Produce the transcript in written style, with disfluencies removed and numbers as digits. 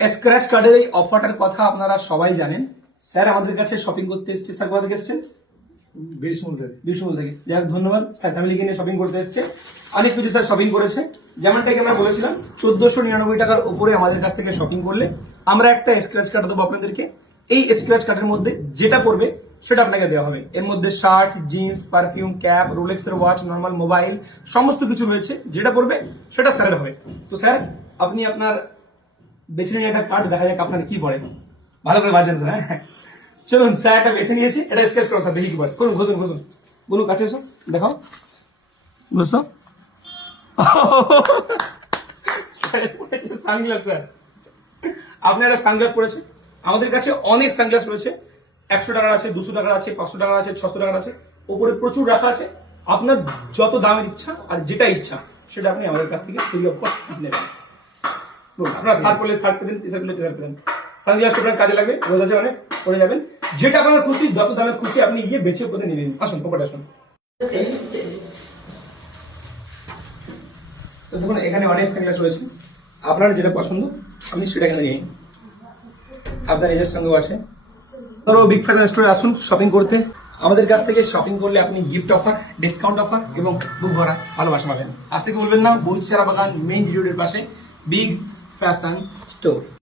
Scratch কার্ডের এই অফারটার কথা আপনারা সবাই জানেন। স্যার আমাদের কাছে শপিং করতে এসেছে। স্যার কোথা থেকে এসেছেন? বিষ্ণুপুর থেকে। যাক ধন্যবাদ স্যার, ফ্যামিলিকে নিয়ে শপিং করতে এসেছে। অনেক কিছু স্যার শপিং করেছে, যেমনটাকে আমরা বলেছিলাম 1499 টাকার উপরে আমাদের কাছ থেকে শপিং করলে আমরা একটা স্ক্র্যাচ কার্ড দেবো আপনাদেরকে। এই স্ক্র্যাচ কার্ডের মধ্যে যেটা পড়বে সেটা আপনাকে দেওয়া হবে। এর মধ্যে শার্ট, জিন্স, পারফিউম, ক্যাপ, রোলেক্সের ওয়াচ, নর্মাল মোবাইল সমস্ত কিছু রয়েছে। যেটা পড়বে সেটা স্যারের হবে। তো স্যার আপনি আপনার বেছে নিয়ে একটা কার্ড, দেখা যাক আপনার কি পড়ে। ভালো করে বাজেন স্যার। হ্যাঁ চলুন স্যার, একটা বেছে নিয়েছি, এটা স্কেচ করো স্যার, দেখি কি পড়ে। করুন, ঘুষুন ঘুষুন, বলুন কাছে এসো, দেখাও, ঘুষো। সানগ্লাস স্যার, আপনি একটা সানগ্লাস পড়েছে। আমাদের কাছে অনেক সানগ্লাস রয়েছে, 100 টাকার আছে, 200 টাকার আছে, 500 টাকার আছে, 600 টাকার আছে, উপরে প্রচুর রাখা আছে। আপনার যত দামের ইচ্ছা আর যেটা ইচ্ছা সেটা আপনি আমাদের কাছ থেকে ফ্রি অফ কস্ট নেবেন। আপনার শার্ট পরলে শার্ট পেতেন, টি শার্ট পরলে টি শার্ট পেতেন। সানগ্লাস আপনার কাজে লাগবে, রোজ আছে অনেক, পরে যাবেন। যেটা আপনার খুশি, যত দামের খুশি আপনি গিয়ে বেছে পেতে নেবেন। আসুন পকেটে আসুন। দেখুন এখানে অনেক সানগ্লাস রয়েছে, আপনার যেটা পছন্দ আপনি সেটা এখানে নিয়ে আপনার নিজের সঙ্গেও আছে। ধরো বিগ ফ্যাশন স্টোরে আসুন শপিং করতে। আমাদের কাছ থেকে শপিং করলে আপনি গিফট অফার, ডিসকাউন্ট অফার এবং বুক ভরা ভালোবাসা পাবেন। আজ থেকে বলবেন না, বইচারা বাগান মেইন রোডের পাশে বিগ ফ্যাশন স্টোর।